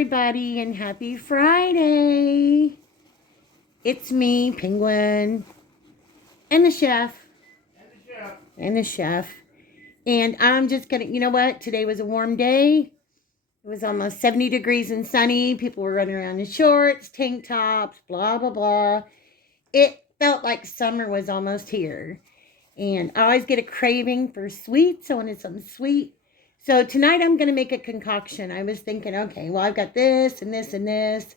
everybody, and happy Friday. It's me, Penguin, and the chef. And I'm just gonna, you know what? Today was a warm day. It was almost 70 degrees and sunny. People were running around in shorts, tank tops, blah, blah, blah. It felt like summer was almost here. And I always get a craving for sweets. I wanted something sweet. So tonight I'm going to make a concoction. I was thinking, okay, well, I've got this and this and this.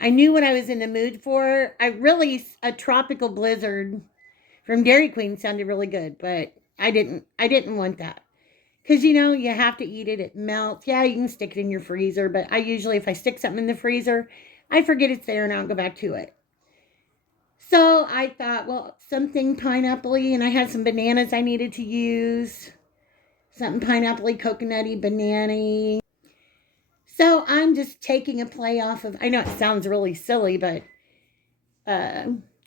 I knew what I was in the mood for. A tropical blizzard from Dairy Queen sounded really good, but I didn't want that. Because, you have to eat it. It melts. Yeah, you can stick it in your freezer, but I usually, if I stick something in the freezer, I forget it's there and I don't go back to it. So I thought, well, something pineapple-y, and I had some bananas I needed to use. Something pineapple-y, coconutty, banana-y. So I'm just taking a play off of, I know it sounds really silly, but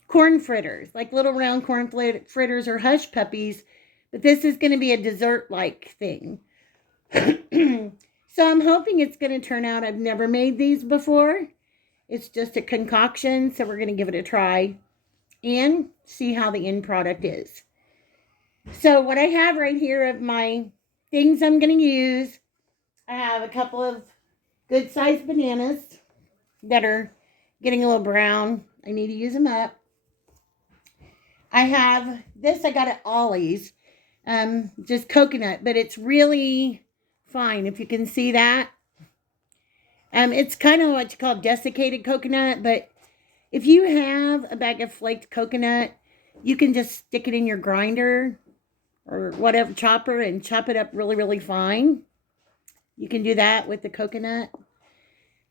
corn fritters, like little round corn fritters or hush puppies. But this is going to be a dessert-like thing. So I'm hoping it's going to turn out. I've never made these before. It's just a concoction, so we're going to give it a try and see how the end product is. So what I have right here of my things I'm going to use, I have a couple of good-sized bananas that are getting a little brown. I need to use them up. I have this I got at Ollie's, just coconut, but it's really fine, if you can see that. It's kind of what you call desiccated coconut, but if you have a bag of flaked coconut, you can just stick it in your grinder or whatever chopper and chop it up really, really fine. You can do that with the coconut.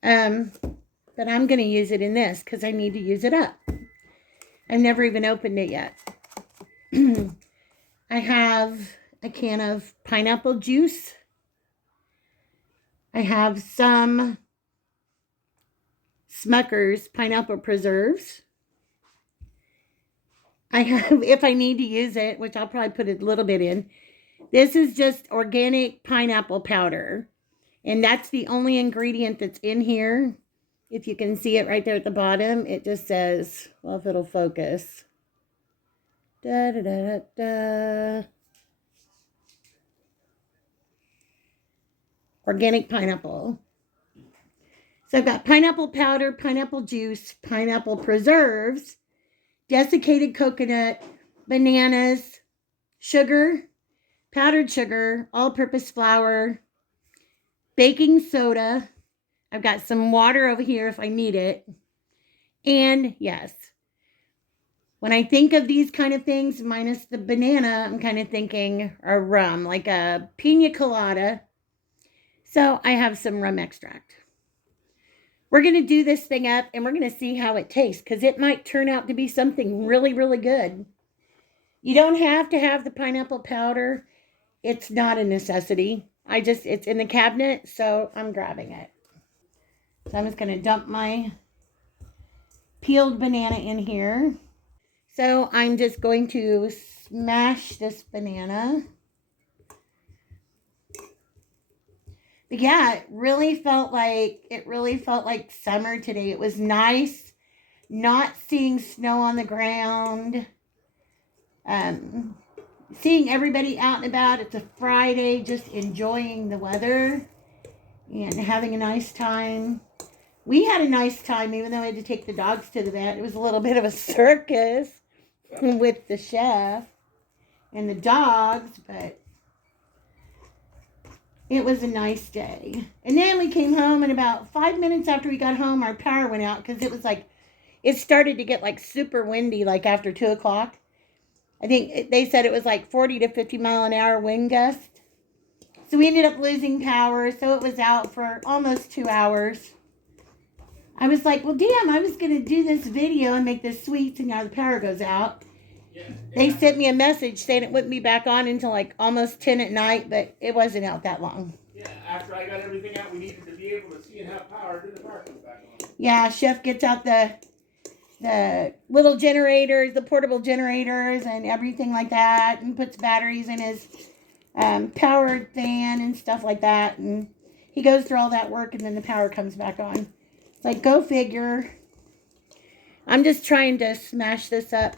But I'm going to use it in this because I need to use it up. I've never even opened it yet. I have a can of pineapple juice. I have some Smucker's pineapple preserves. I have, if I need to use it, which I'll probably put a little bit in, this is just organic pineapple powder. And that's the only ingredient that's in here. If you can see it right there at the bottom, it just says, well, if it'll focus. Da, da, da, da, da. Organic pineapple. So I've got pineapple powder, pineapple juice, pineapple preserves, desiccated coconut, bananas, sugar, powdered sugar, all-purpose flour, baking soda. I've got some water over here if I need it. And yes, when I think of these kind of things, minus the banana, I'm kind of thinking a rum, like a pina colada. So I have some rum extract. We're going to do this thing up and we're going to see how it tastes because it might turn out to be something really, really good. You don't have to have the pineapple powder. It's not a necessity. It's in the cabinet, so I'm grabbing it. So I'm just going to dump my peeled banana in here. So I'm just going to smash this banana. But yeah, it really felt like summer today. It was nice not seeing snow on the ground. Seeing everybody out and about. It's a Friday, just enjoying the weather and having a nice time. We had a nice time, even though I had to take the dogs to the vet. It was a little bit of a circus with the chef and the dogs, but it was a nice day. And then we came home, and about 5 minutes after we got home, our power went out because it started to get like super windy, like after 2 o'clock. I think they said it was like 40 to 50 mile an hour wind gust. So we ended up losing power, so it was out for almost 2 hours. I was like, well, damn, I was going to do this video and make this sweets, and now the power goes out. Yeah. They sent me a message saying it wouldn't be back on until like almost 10 at night, but it wasn't out that long. Yeah, after I got everything out we needed to be able to see and have power, then the power comes back on. Yeah, Chef gets out the little generators, the portable generators and everything like that, and puts batteries in his powered fan and stuff like that. And he goes through all that work and then the power comes back on. It's like, go figure. I'm just trying to smash this up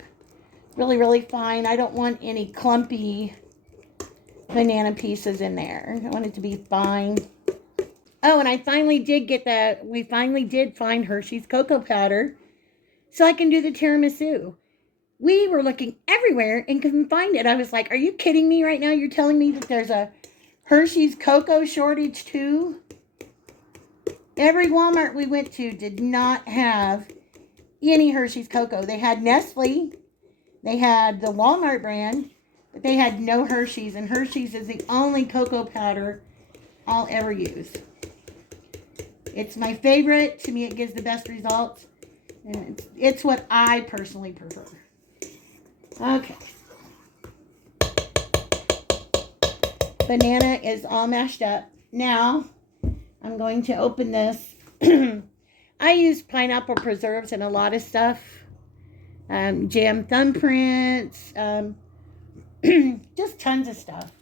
really, really fine. I don't want any clumpy banana pieces in there. I want it to be fine. Oh, and I finally did we finally did find Hershey's cocoa powder so I can do the tiramisu. We were looking everywhere and couldn't find it. I was like, are you kidding me right now? You're telling me that there's a Hershey's cocoa shortage too? Every Walmart we went to did not have any Hershey's cocoa. They had Nestle. They had the Walmart brand, but they had no Hershey's. And Hershey's is the only cocoa powder I'll ever use. It's my favorite. To me, it gives the best results. And it's what I personally prefer. Okay. Banana is all mashed up. Now, I'm going to open this. I use pineapple preserves in a lot of stuff. Jam thumbprints. Just tons of stuff.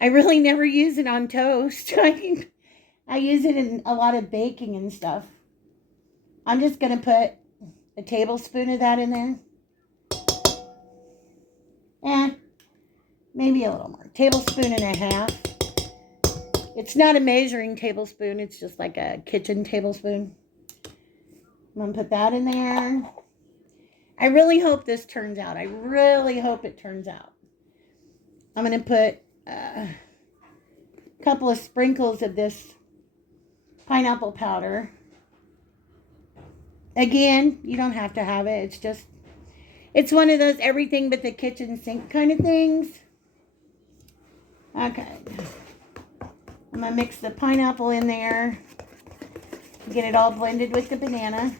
I really never use it on toast. I mean, I use it in a lot of baking and stuff. I'm just going to put a tablespoon of that in there. Maybe a little more. Tablespoon and a half. It's not a measuring tablespoon. It's just like a kitchen tablespoon. I'm going to put that in there. I really hope this turns out. I really hope it turns out. I'm going to put a couple of sprinkles of this pineapple powder. Again, you don't have to have it. It's one of those everything but the kitchen sink kind of things. Okay. I'm going to mix the pineapple in there. Get it all blended with the banana.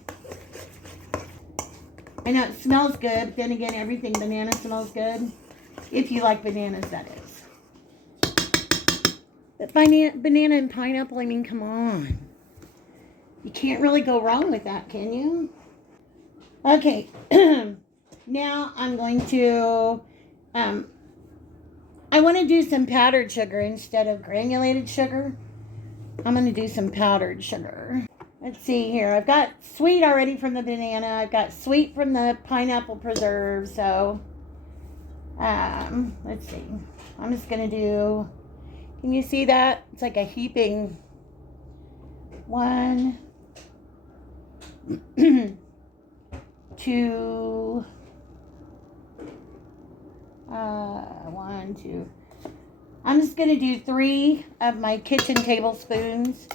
I know it smells good, but then again, everything banana smells good. If you like bananas, that is. But banana and pineapple, I mean, come on. You can't really go wrong with that, can you? Okay. Now I'm going to, I want to do some powdered sugar instead of granulated sugar. I'm going to do some powdered sugar. Let's see here. I've got sweet already from the banana. I've got sweet from the pineapple preserve. So, let's see. I'm just going to do, can you see that? It's like a heaping. 1, 2, 1, 2. I'm just going to do 3 of my kitchen tablespoons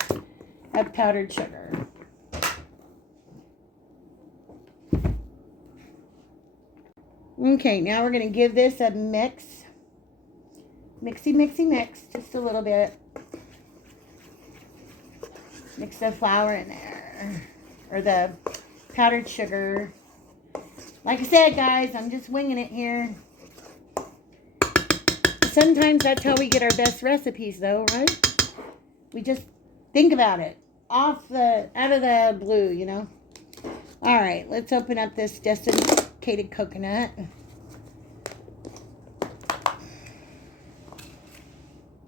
of powdered sugar. Okay, now we're going to give this a mix. Mixy, mixy, mix. Just a little bit. Mix the flour in there. Or the powdered sugar. Like I said, guys, I'm just winging it here. Sometimes that's how we get our best recipes, though, right? We just think about it. Out of the blue, you know. All right, let's open up this desiccated coconut.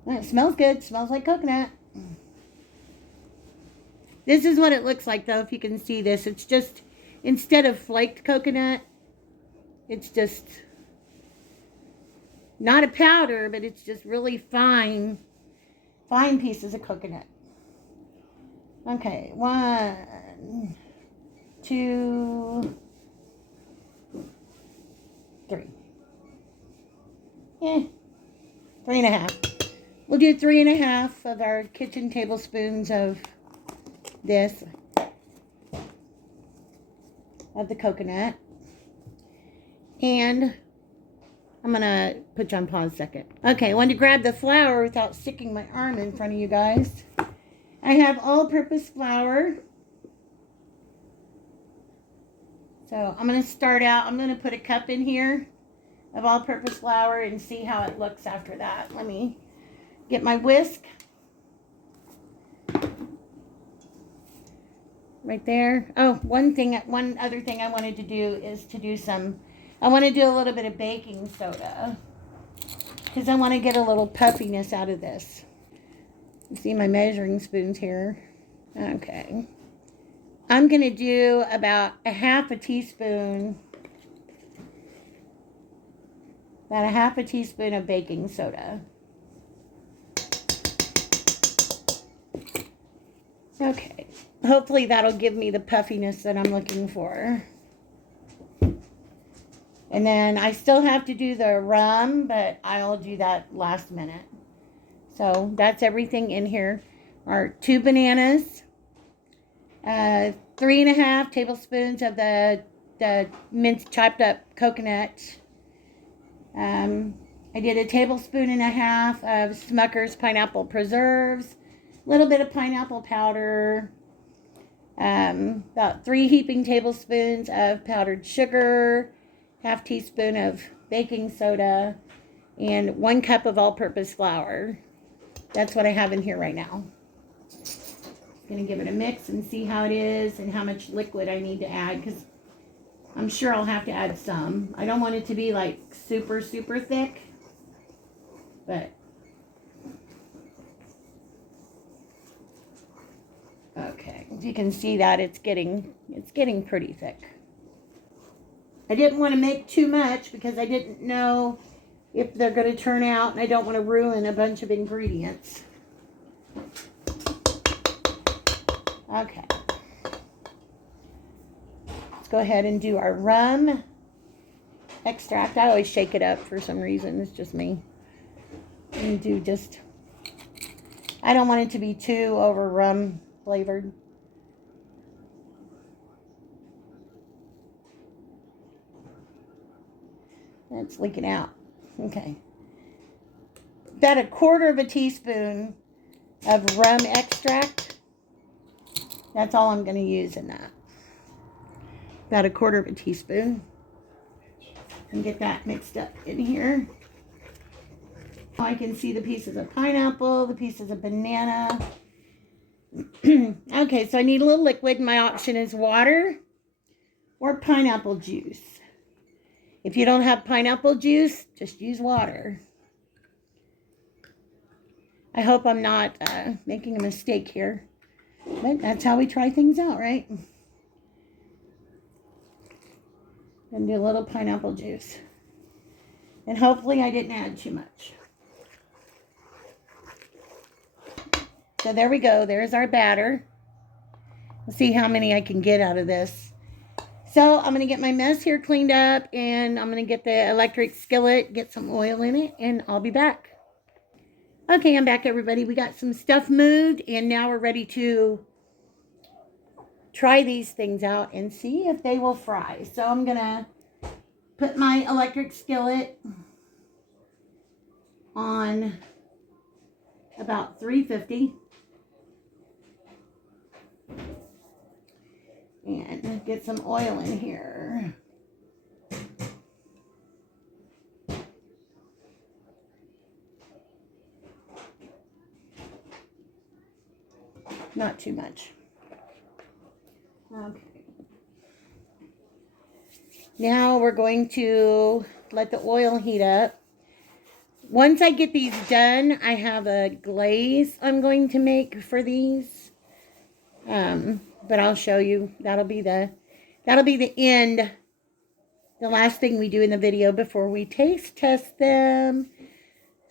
Well, it smells good. It smells like coconut. This is what it looks like, though, if you can see this. It's just, instead of flaked coconut, it's just not a powder, but it's just really fine pieces of coconut. Okay, 1, 2, 3. 3.5. We'll do 3.5 of our kitchen tablespoons of this, of the coconut. And I'm going to put you on pause a second. Okay, I wanted to grab the flour without sticking my arm in front of you guys. I have all-purpose flour. So I'm going to start out, I'm going to put a cup in here of all-purpose flour and see how it looks after that. Let me get my whisk. Right there. Oh, one other thing I wanted to do is to do I want to do a little bit of baking soda. Because I want to get a little puffiness out of this. See my measuring spoons here. Okay. I'm going to do about a half a teaspoon of baking soda. Okay. Hopefully that'll give me the puffiness that I'm looking for. And then I still have to do the rum, but I'll do that last minute. So that's everything in here. Our 2 bananas, 3.5 tablespoons of the minced chopped up coconut. I did 1.5 tablespoons of Smucker's pineapple preserves, a little bit of pineapple powder, about 3 heaping tablespoons of powdered sugar, 1/2 teaspoon of baking soda, and 1 cup of all-purpose flour. That's what I have in here right now. I'm going to give it a mix and see how it is and how much liquid I need to add, because I'm sure I'll have to add some. I don't want it to be like super, super thick, but okay. As you can see that it's getting pretty thick. I didn't want to make too much because I didn't know if they're going to turn out, and I don't want to ruin a bunch of ingredients. Okay. Let's go ahead and do our rum extract. I always shake it up for some reason. It's just me. And do just, I don't want it to be too over rum flavored. It's leaking out. Okay. About 1/4 teaspoon of rum extract. That's all I'm going to use in that. About 1/4 teaspoon. And get that mixed up in here. I can see the pieces of pineapple, the pieces of banana. Okay, so I need a little liquid. My option is water or pineapple juice. If you don't have pineapple juice, just use water. I hope I'm not making a mistake here. But that's how we try things out, right? And do a little pineapple juice. And hopefully I didn't add too much. So there we go. There's our batter. Let's see how many I can get out of this. So I'm going to get my mess here cleaned up, and I'm going to get the electric skillet, get some oil in it, and I'll be back. Okay, I'm back, everybody. We got some stuff moved, and now we're ready to try these things out and see if they will fry. So I'm going to put my electric skillet on about 350. And get some oil in here. Not too much. Okay. Now we're going to let the oil heat up. Once I get these done, I have a glaze I'm going to make for these. But I'll show you. That'll be the end. The last thing we do in the video before we taste test them.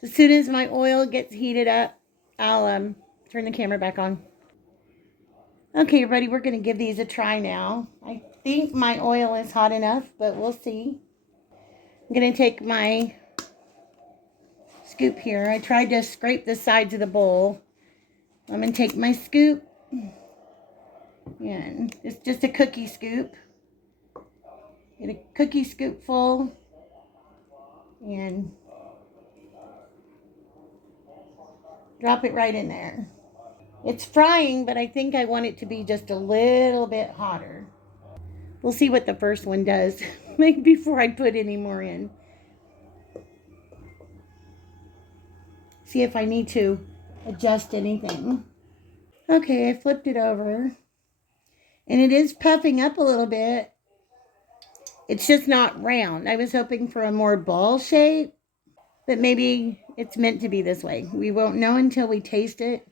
As soon as my oil gets heated up, I'll turn the camera back on. Okay, everybody, we're going to give these a try now. I think my oil is hot enough, but we'll see. I'm going to take my scoop here. I tried to scrape the sides of the bowl. I'm going to take my scoop. And it's just a cookie scoop. Get a cookie scoop full. And drop it right in there. It's frying, but I think I want it to be just a little bit hotter. We'll see what the first one does before I put any more in. See if I need to adjust anything. Okay, I flipped it over. And it is puffing up a little bit. It's just not round. I was hoping for a more ball shape. But maybe it's meant to be this way. We won't know until we taste it.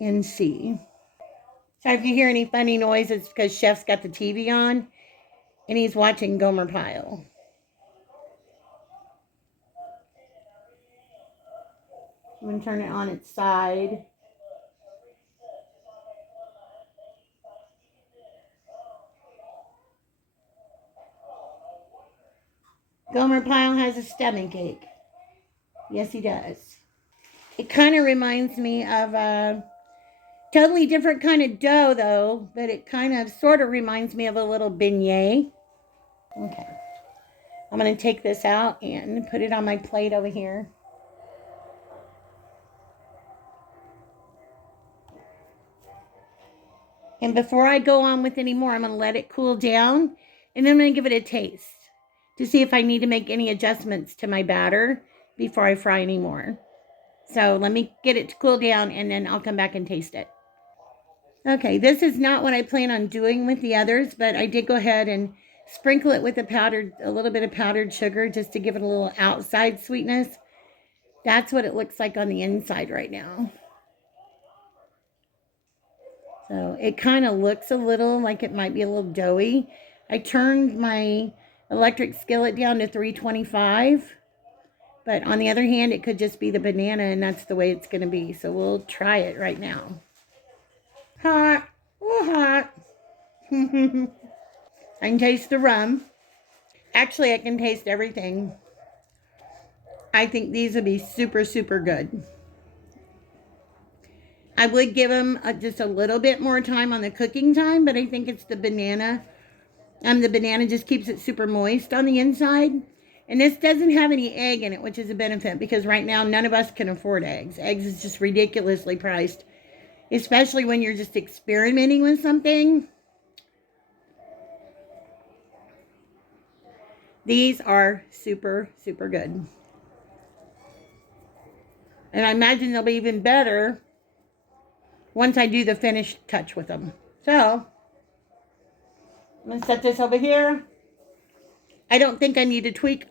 and see. So if you hear any funny noise, it's because Chef's got the TV on and he's watching Gomer Pyle. I'm going to turn it on its side. Gomer Pyle has a stomach ache. Yes, he does. It kind of reminds me of a totally different kind of dough, though, but it kind of sort of reminds me of a little beignet. Okay. I'm going to take this out and put it on my plate over here. And before I go on with any more, I'm going to let it cool down. And then I'm going to give it a taste to see if I need to make any adjustments to my batter before I fry anymore. So let me get it to cool down and then I'll come back and taste it. Okay, this is not what I plan on doing with the others, but I did go ahead and sprinkle it with a little bit of powdered sugar just to give it a little outside sweetness. That's what it looks like on the inside right now. So it kind of looks a little like it might be a little doughy. I turned my electric skillet down to 325. But on the other hand, it could just be the banana and that's the way it's going to be. So we'll try it right now. Hot. Oh, hot. I can taste the rum. Actually, I can taste everything. I think these would be super, super good. I would give them just a little bit more time on the cooking time, but I think it's the banana. The banana just keeps it super moist on the inside. And this doesn't have any egg in it, which is a benefit because right now none of us can afford eggs. Eggs is just ridiculously priced, especially when you're just experimenting with something. These are super, super good. And I imagine they'll be even better once I do the finished touch with them. So, I'm going to set this over here. I don't think I need to tweak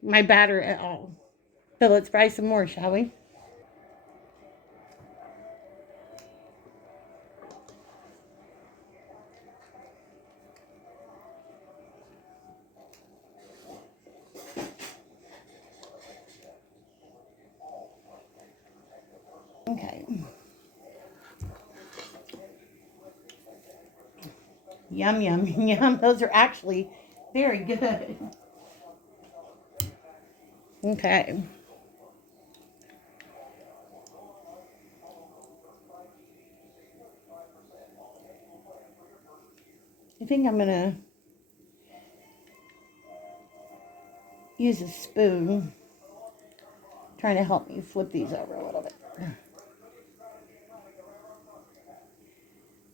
my batter at all. So let's fry some more, shall we? Okay. Yum, yum, yum. Those are actually very good. Okay. I think I'm going to use a spoon trying to help me flip these over a little bit.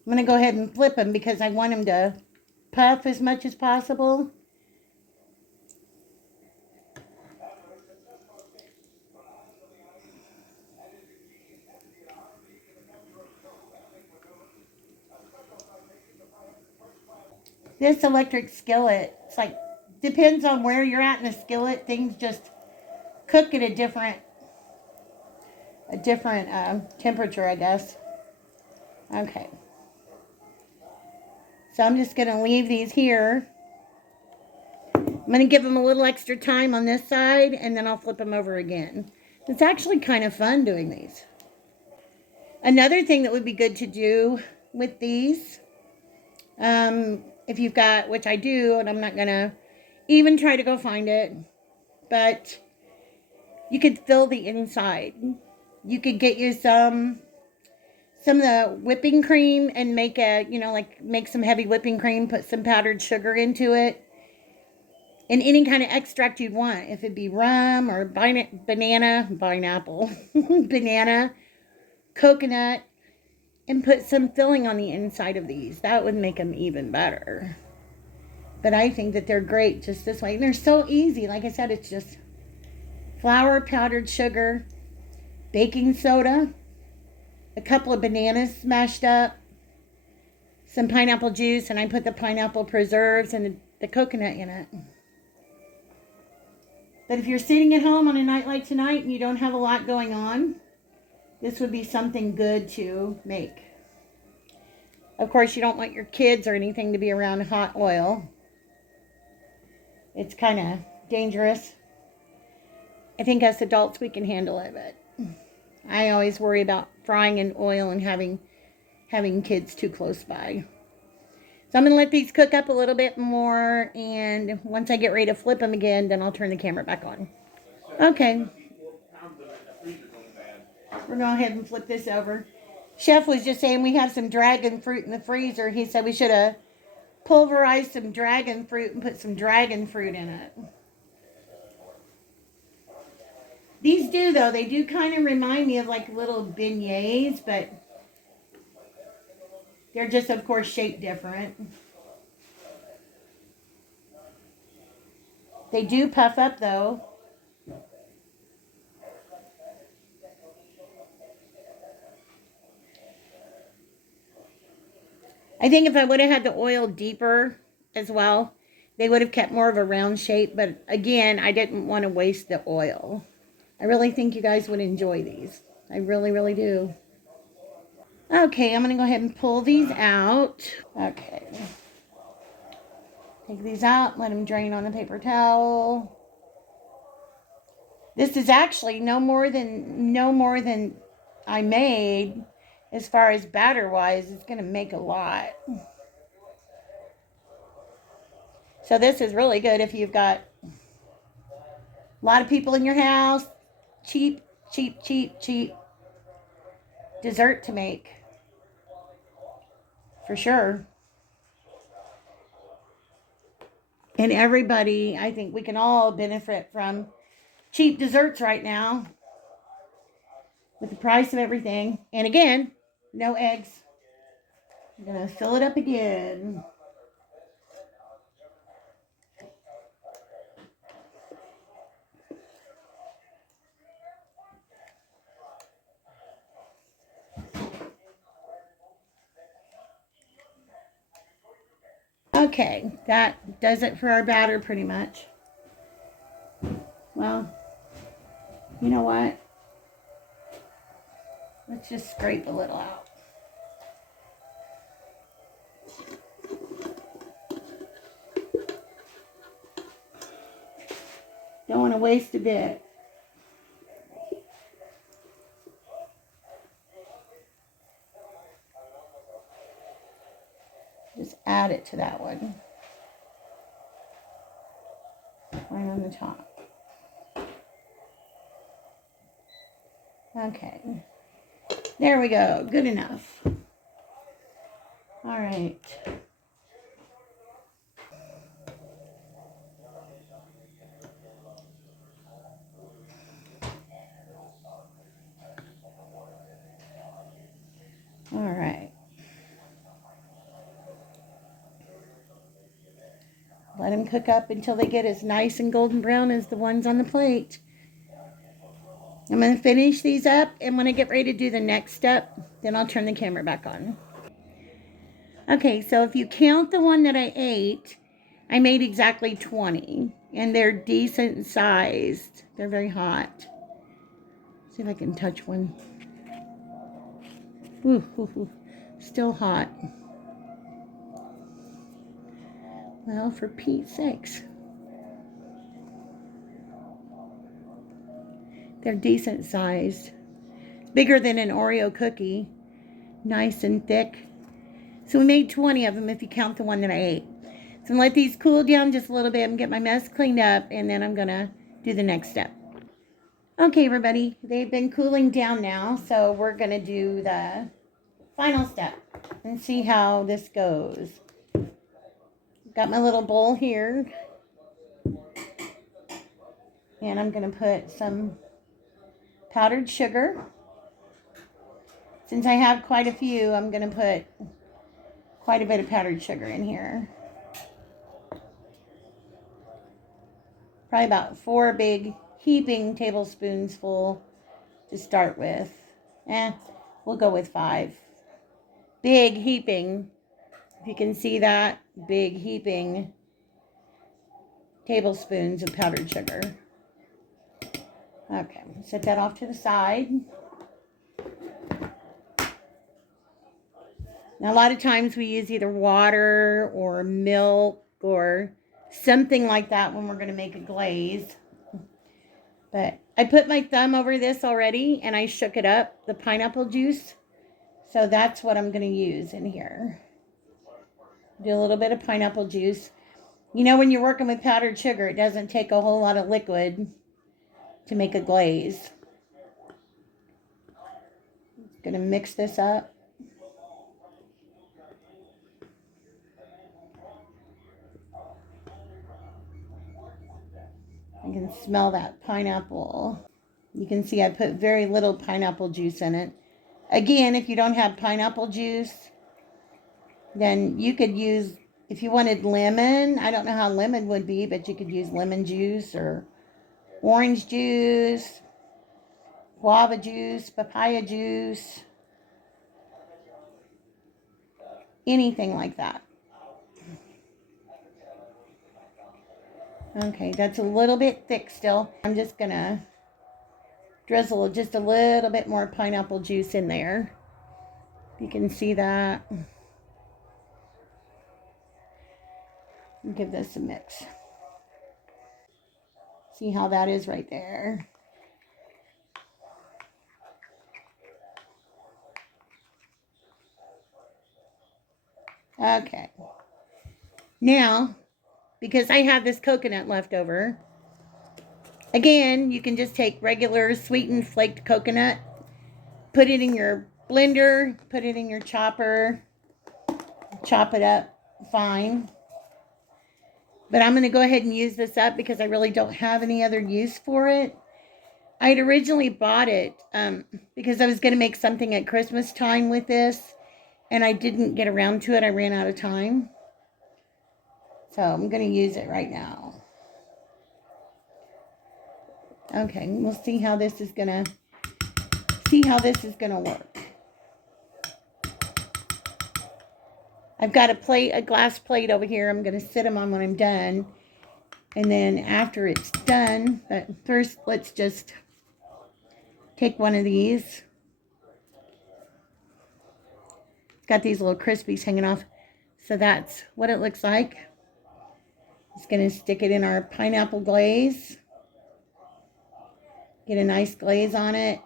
I'm going to go ahead and flip them because I want them to puff as much as possible. This electric skillet, it's like, depends on where you're at in the skillet. Things just cook at a different temperature, I guess. Okay. So I'm just going to leave these here. I'm going to give them a little extra time on this side, and then I'll flip them over again. It's actually kind of fun doing these. Another thing that would be good to do with these, if you've got, which I do, and I'm not going to even try to go find it, but you could fill the inside. You could get you some of the whipping cream and make make some heavy whipping cream, put some powdered sugar into it, and any kind of extract you'd want. If it be rum or banana, coconut, and put some filling on the inside of these. That would make them even better. But I think that they're great just this way. And they're so easy. Like I said, it's just flour, powdered sugar, baking soda, a couple of bananas smashed up, some pineapple juice, and I put the pineapple preserves and the coconut in it. But if you're sitting at home on a night like tonight and you don't have a lot going on, this would be something good to make. Of course, you don't want your kids or anything to be around hot oil. It's kind of dangerous. I think as adults we can handle it, but I always worry about frying in oil and having kids too close by. So I'm going to let these cook up a little bit more, and once I get ready to flip them again, then I'll turn the camera back on. Okay. We're going to go ahead and flip this over. Chef was just saying we have some dragon fruit in the freezer. He said we should have pulverized some dragon fruit and put some dragon fruit in it. These do, though. They do kind of remind me of like little beignets, but they're just, of course, shaped different. They do puff up, though. I think if I would have had the oil deeper as well, they would have kept more of a round shape. But again, I didn't want to waste the oil. I really think you guys would enjoy these. I really, really do. Okay, I'm going to go ahead and pull these out. Okay. Take these out, let them drain on the paper towel. This is actually no more than I made as far as batter wise. It's going to make a lot. So this is really good if you've got a lot of people in your house. Cheap dessert to make. For sure. And everybody, I think we can all benefit from cheap desserts right now with the price of everything. And again, no eggs. I'm going to fill it up again. Okay, that does it for our batter pretty much. Well, you know what? Let's just scrape a little out. Don't want to waste a bit. Just add it to that one. Right on the top. Okay. There we go. Good enough. All right. All right. Let them cook up until they get as nice and golden brown as the ones on the plate. I'm going to finish these up, and when I get ready to do the next step, then I'll turn the camera back on. Okay, so if you count the one that I ate, I made exactly 20, and they're decent sized. They're very hot. See if I can touch one. Ooh, still hot. Well, for Pete's sakes. They're decent sized. Bigger than an Oreo cookie. Nice and thick. So we made 20 of them if you count the one that I ate. So I'm going to let these cool down just a little bit and get my mess cleaned up, and then I'm going to do the next step. Okay, everybody, they've been cooling down now, so we're going to do the final step and see how this goes. Got my little bowl here, and I'm going to put some powdered sugar. Since I have quite a few, I'm going to put quite a bit of powdered sugar in here. Probably about 4 big heaping tablespoons full to start with. We'll go with 5. Big heaping, if you can see that, big heaping tablespoons of powdered sugar. Okay, set that off to the side. Now, a lot of times we use either water or milk or something like that when we're going to make a glaze. But I put my thumb over this already and I shook it up, the pineapple juice. So that's what I'm going to use in here. Do a little bit of pineapple juice. You know, when you're working with powdered sugar, it doesn't take a whole lot of liquid to make a glaze. Going to mix this up. I can smell that pineapple. You can see I put very little pineapple juice in it. Again, if you don't have pineapple juice, then you could use, if you wanted lemon, I don't know how lemon would be, but you could use lemon juice or orange juice, guava juice, papaya juice, anything like that. Okay, that's a little bit thick still. I'm just going to drizzle just a little bit more pineapple juice in there. You can see that. Give this a mix. See how that is right there. Okay. Now, because I have this coconut left over, again, you can just take regular sweetened flaked coconut, put it in your blender, put it in your chopper, chop it up fine. But I'm going to go ahead and use this up because I really don't have any other use for it. I had originally bought it because I was going to make something at Christmas time with this, and I didn't get around to it. I ran out of time. So I'm going to use it right now. Okay, we'll see how this is going to work. I've got a glass plate over here. I'm going to sit them on when I'm done. And then after it's done, but first let's just take one of these. It's got these little crispies hanging off. So that's what it looks like. Just going to stick it in our pineapple glaze. Get a nice glaze on it.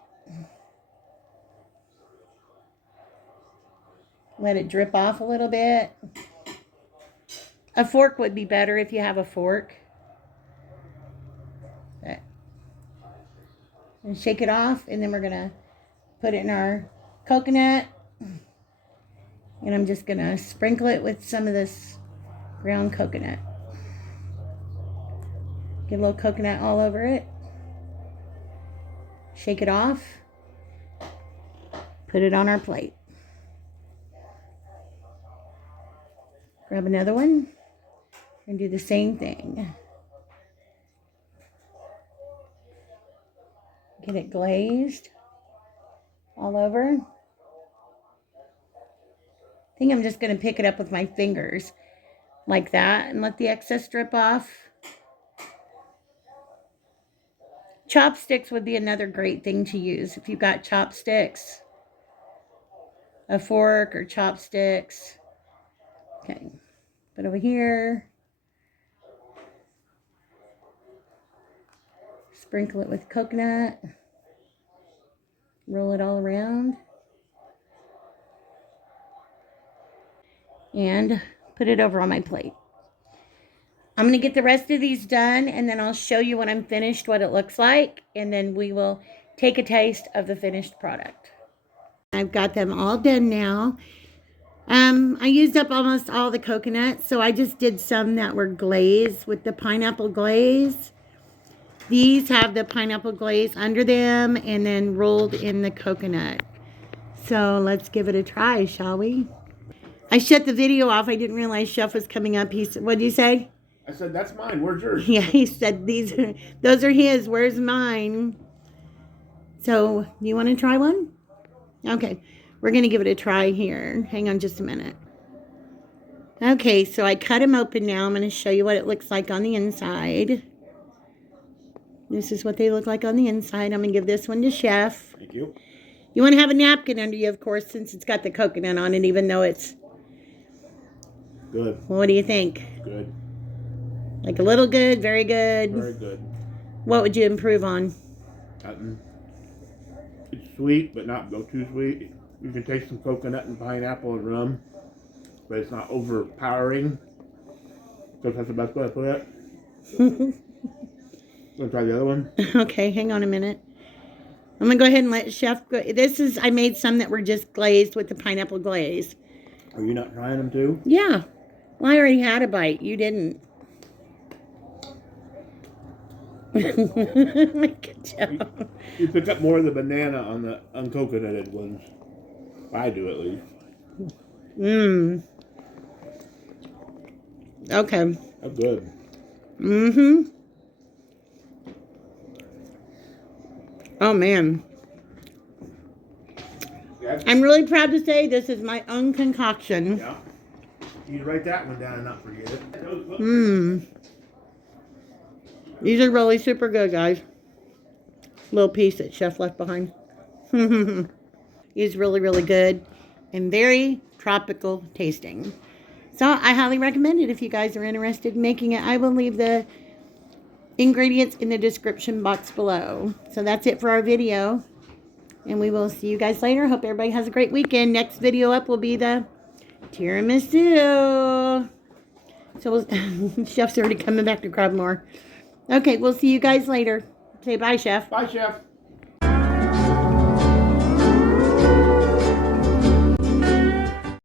Let it drip off a little bit. A fork would be better if you have a fork. And shake it off, and then we're going to put it in our coconut. And I'm just going to sprinkle it with some of this ground coconut. Get a little coconut all over it. Shake it off. Put it on our plate. Grab another one and do the same thing. Get it glazed all over. I think I'm just going to pick it up with my fingers like that and let the excess drip off. Chopsticks would be another great thing to use if you've got chopsticks. A fork or chopsticks. Okay, put over here. Sprinkle it with coconut. Roll it all around. And put it over on my plate. I'm going to get the rest of these done, and then I'll show you when I'm finished what it looks like, and then we will take a taste of the finished product. I've got them all done now. I used up almost all the coconut, so I just did some that were glazed with the pineapple glaze. These have the pineapple glaze under them and then rolled in the coconut. So let's give it a try, shall we? I shut the video off. I didn't realize Chef was coming up. He said, "What'd you say?" I said, "That's mine. Where's yours?" Yeah, he said, those are his. Where's mine? So, you want to try one? Okay, we're going to give it a try here. Hang on just a minute. Okay, so I cut them open now. I'm going to show you what it looks like on the inside. This is what they look like on the inside. I'm going to give this one to Chef. Thank you. You want to have a napkin under you, of course, since it's got the coconut on it, even though it's... Good. What do you think? Good. Like a little good, very good? Very good. What would you improve on? It's sweet, but not go too sweet. You can taste some coconut and pineapple and rum, but it's not overpowering. So that's the best way to put it. Want to try the other one? Okay, hang on a minute. I'm going to go ahead and let Chef go. I made some that were just glazed with the pineapple glaze. Are you not trying them too? Yeah. Well, I already had a bite. You didn't. Good job. You pick up more of the banana on the uncoconutted ones. I do at least. Mmm. Okay. That's good. Mm-hmm. Oh, man. Yeah. I'm really proud to say this is my own concoction. Yeah. You write that one down and not forget it. Mmm. These are really super good, guys. Little piece that Chef left behind. He's really, really good and very tropical tasting. So I highly recommend it if you guys are interested in making it. I will leave the ingredients in the description box below. So that's it for our video. And we will see you guys later. Hope everybody has a great weekend. Next video up will be the tiramisu. So Chef's already coming back to grab more. Okay, we'll see you guys later. Say bye, Chef. Bye, Chef.